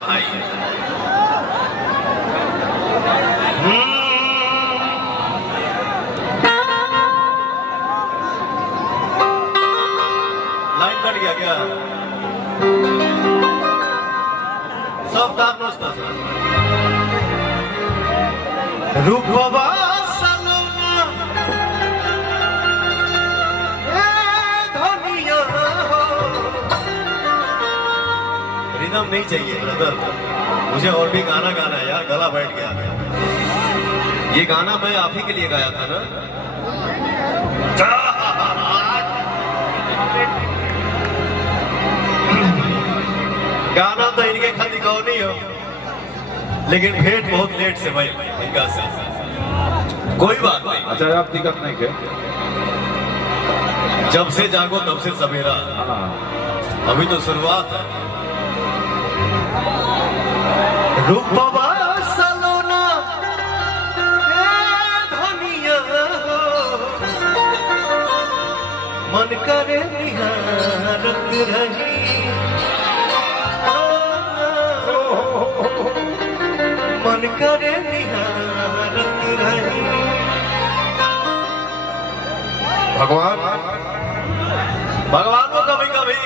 भाई line cut गया क्या? सब काम नोचता रूपवा सलोना धनिया रिदम नहीं चाहिए ब्रदर, मुझे और भी गाना गाना है यार, गला बैठ गया। ये गाना मैं आप ही के लिए गाया था ना। गाना तो इनके खाली कहो नहीं हो, लेकिन भेंट बहुत लेट से भाई इनका से कोई बात नहीं। अच्छा आप दिक्कत नहीं के जब से जागो तब से सवेरा, अभी तो शुरुआत है। रूपवा सलोना धनिया मन करे निहारत रही, मन करे निहारत रही। भगवान को कभी कभी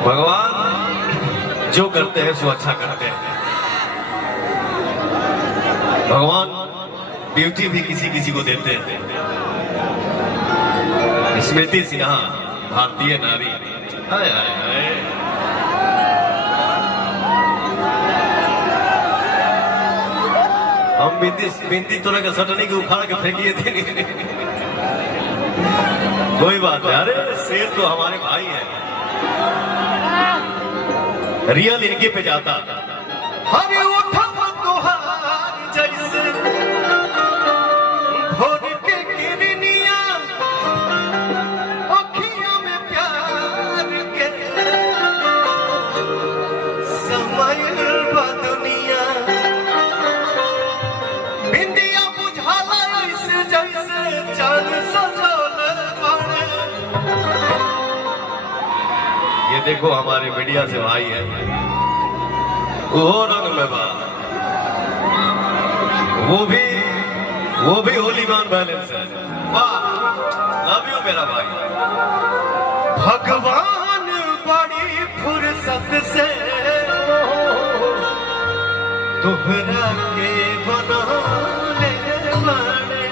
भगवान जो करते हैं सो अच्छा करते हैं। भगवान ब्यूटी भी किसी किसी को देते हैं। स्मृति सिन्हा भारतीय नारी, हाय हाय हाय। हम बिंदी तो ना सटनी के उखाड़ के फेंकिए थे। कोई बात है, अरे शेर तो हमारे भाई है, रियल इनके पे जाता। हरे जैसे भोर के किरनिया अखियों में प्यार के समय दुनिया बिंदिया बुझाला ऐसे जैसे चांद सजल बने। ये देखो हमारे मीडिया से भाई है, वो रंग में बात, वो भी होलीमान बैलेंस है। वाह, लव यू मेरा भाई। भगवान बड़ी फुर्सत से तुहरा के बनाने वाले,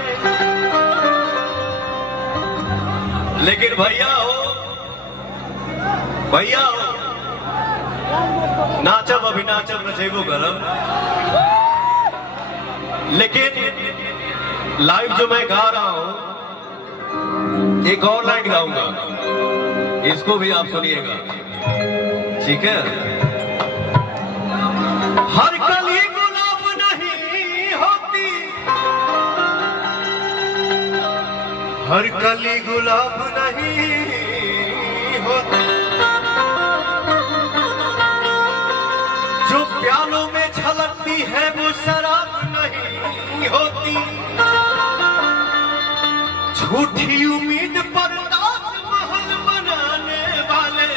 लेकिन भैया हो नाचब अभी नाचब नचेबो करब, लेकिन लाइव जो मैं गा रहा हूं एक और लाइन गाऊंगा, इसको भी आप सुनिएगा, ठीक है? हर कली गुलाब नहीं होती, हर कली गुलाब नहीं होती, जो प्यालों में छलकती है वो शराब नहीं होती। झूठी उम्मीद पर ताजमहल बनाने वाले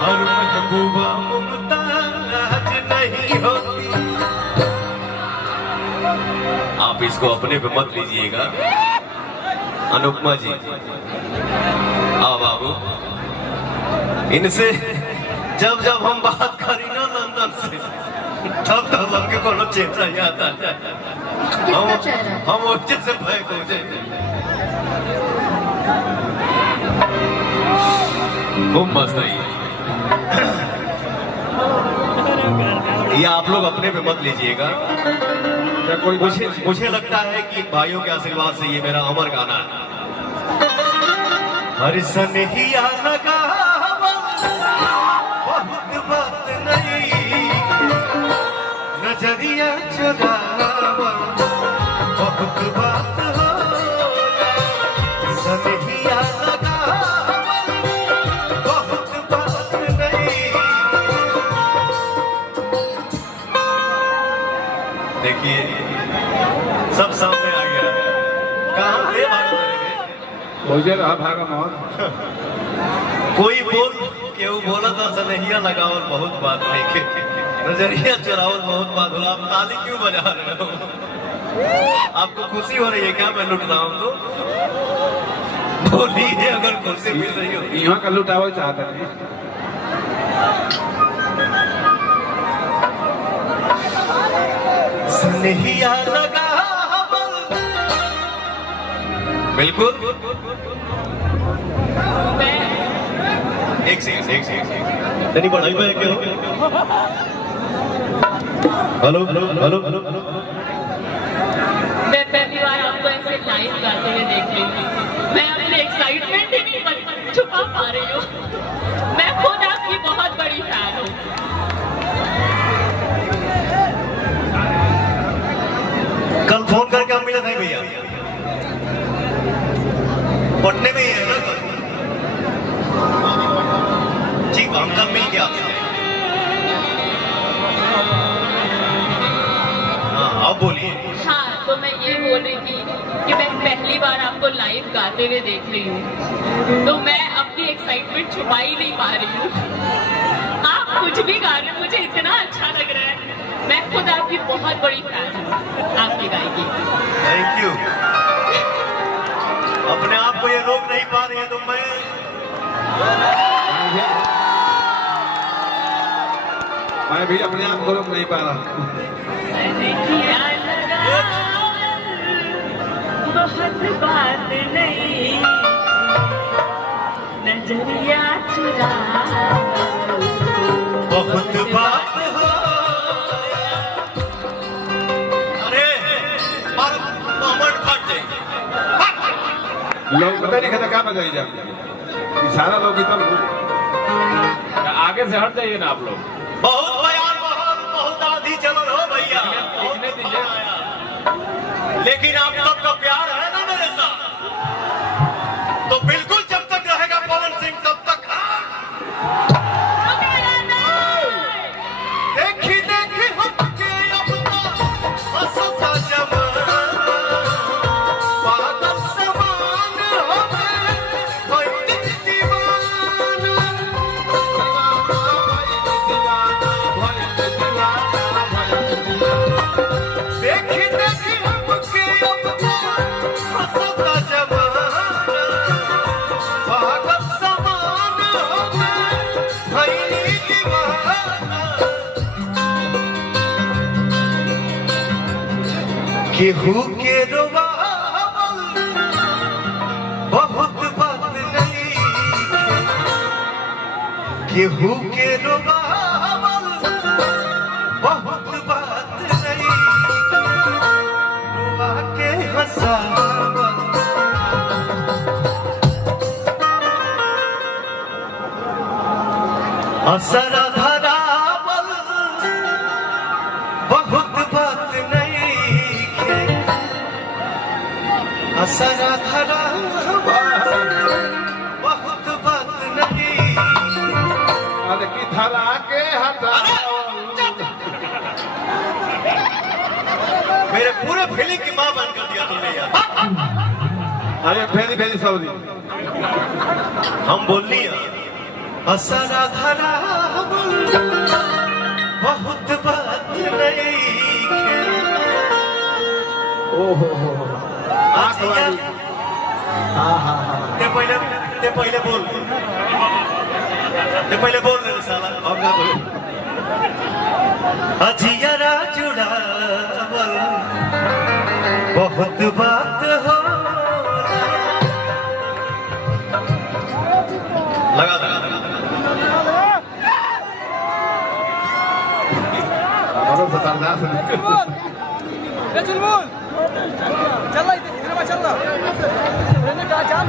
हर महबूबा मुमताज नहीं होती। आप इसको अपने पे मत लीजिएगा। अनुपमा जी, आओ बाबू, इनसे जब जब हम बात करी ना लंदन से, तब हमके कोनो चेहरा याद आ जाए, हम उससे से भय हो जाए। खूब मस्त है ये आप लोग अपने पे मत लीजिएगा। मुझे लगता है कि भाइयों के आशीर्वाद से ये मेरा अमर गाना है। हर सनहिया लगा बहुत बात नहीं, नजरिया चुरावा बहुत बात हो, सनहिया लगा बहुत बात नहीं। देखिए सब सामने आ गया, कहाँ थे भागो मेरे? मुझे रहा भागा मौत। कोई बोल केहू बोला तो सनहिया लगावल बहुत बात नहीं के नजरिया चुरावल बहुत बात होला। आप ताली क्यों बजा रहे हो? आपको खुशी हो रही है क्या मैं लुट रहा हूँ तो? बोलिए अगर खुशी मिल रही हो। यहाँ का लुटावल चाहता नहीं। सनहिया लगा बिल्कुल। एक सेकंड तेरी पढ़ाई में क्या हो? Hello hello hello hello hello. मैं पहली बार आपको ऐसे लाइव गाते हुए देख रही हूँ। मैं अपनी एक्साइटमेंट ही नहीं छुपा पा रही हूँ। मैं खुद आपकी बहुत बड़ी फैन हूँ। कल फोन करके हम मिले नहीं भैया, पटने में ही है ना? ठीक हम कल मिल गया। हाँ आप बोलिए। हाँ तो मैं ये बोल रही थी कि मैं पहली बार आपको लाइव गाते हुए देख रही हूँ, तो मैं अपनी एक्साइटमेंट छुपा ही नहीं पा रही हूँ। आप कुछ भी गा रहे हैं, मुझे इतना अच्छा लग रहा है। मैं खुद आपकी बहुत बड़ी फैन हूँ, आपकी गायकी। Thank you. अपने आप को ये रोक नहीं पा रही है तो मैं भी अपने आप को रोक नहीं पा रहा। बहुत बात नहीं, नजरिया चुरा बहुत बात हो। अरे मारो मोहम्मद फट जाएंगे। लोग पता नहीं कहता क्या बजाई जाए। सारा लोग एकदम आगे से हट जाइए ना आप लोग। बहुत बयान बहुत आधी चलो हो भैया, लेकिन आप सबका प्यार है ना मेरे साथ, तो बिल्कुल जब तक रहेगा पवन सिंह तब तक। देखी देखी हमके अपना हंसता जमाना, पागल समान हमें कोई दीवाना। देखी देखी हमके अपना हंसता जमाना, पागल समान हमें कोई दीवाना। केहू के रोवावल बहुत बात नहीं, केहू के रोवावल बहुत बात नहीं, रोवा के हंसावल असरा धरावल बहुत बात नहीं, असरा धरावल बहुत बात नहीं। अरे की धरा के हटा। मेरे पूरे फीलिंग की मां बंद कर दिया तुमने यार। अरे फेरी फेरी सऊदी हम बोलनी है असरा धरावल बहुत बात नहीं। ओहो आंख वाली। ते पहले बोल रहे साला अब ना बोल। अजियरा जुड़ावल बहुत बात हो। लगा और खतरनाक चल चल चल